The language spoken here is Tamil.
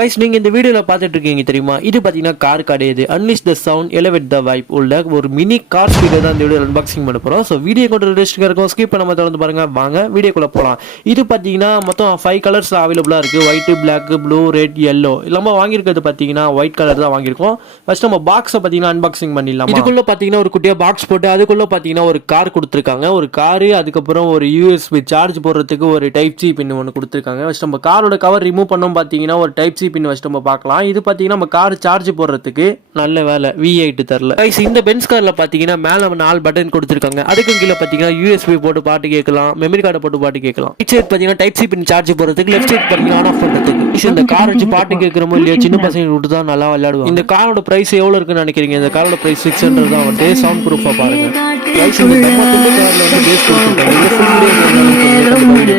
கைஸ் நீங்க இந்த வீடியோல பார்த்துட்டு இருக்கீங்க தெரியுமா, இது பாத்தீங்கன்னா கார் கிடையாது. Unleash the sound elevate the vibe உள்ள ஒரு மினி கார் ஸ்பீக்கர் தான் இந்த வீடியோ அன்பாக்சிங் பண்ண போறோம். ஸோ வீடியோ கொண்டு ரெஜிஸ்டர் இருக்கும், ஸ்கிப் பண்ணாம தொடர்ந்து பாருங்க. வாங்க வீடியோக்குள்ள போலாம். இது பாத்தீங்கன்னா மொத்தம் 5 கலர்ஸ் அவைலபிளா இருக்கு. White, black, blue, red, yellow. நம்ம வாங்கியிருக்கிறது பாத்தீங்கன்னா ஒயிட் கலர் தான் வாங்கியிருக்கோம். ஃபர்ஸ்ட் நம்ம பாக்ஸை பாத்தீங்கன்னா அன்பாக்சிங் பண்ணிடலாம். இதுக்குள்ள பாத்தீங்கன்னா ஒரு குட்டியா பாக்ஸ் போட்டு அதுக்குள்ள பாத்தீங்கன்னா ஒரு கார் கொடுத்துருக்காங்க. ஒரு காரு, அதுக்கப்புறம் ஒரு யூஎஸ்பி சார்ஜ் போடுறதுக்கு ஒரு டைப் சி பின் ஒன்று கொடுத்துருக்காங்க. ஃபர்ஸ்ட் நம்ம காரோட கவர் ரிமூவ் பண்ணோம் பாத்தீங்கன்னா ஒரு டைப் சி பின் வச்சு நம்ம பார்க்கலாம். இது பாத்தீங்கன்னா நம்ம கார் சார்ஜ் போடுறதுக்கு நல்ல வேலை V8 தரல. கைஸ் இந்த பென்ஸ் கார்ல பாத்தீங்கன்னா மேல 4 பட்டன் கொடுத்திருக்காங்க. அதுக்கு கீழே பாத்தீங்கன்னா USB போட்டு பாட்டு கேட்கலாம், மெமரி கார்டை போட்டு பாட்டு கேட்கலாம். ரைட் சைடு பாத்தீங்கன்னா டைப் சி பின் சார்ஜ் போடுறதுக்கு, லெஃப்ட் சைடு பாத்தீங்கன்னா ஆன் ஆஃப் பண்றதுக்கு. இந்த கார் வச்சு பாட்டு கேட்கறமோ இல்லையா, சின்ன பசங்க விட்டு தான் நல்லா விளையாடுவாங்க. இந்த காரோட பிரைஸ் எவ்வளவு இருக்குன்னு நினைக்கிறீங்க? இந்த காரோட பிரைஸ் 600 தான் வந்து. சவுண்ட் ப்ரூஃபா பாருங்க. கைஸ் இந்த கம்மத்துக்கு கார்ல வந்து பேஸ் கொடுத்திருக்காங்க. இது ஃபுல் வீடியோ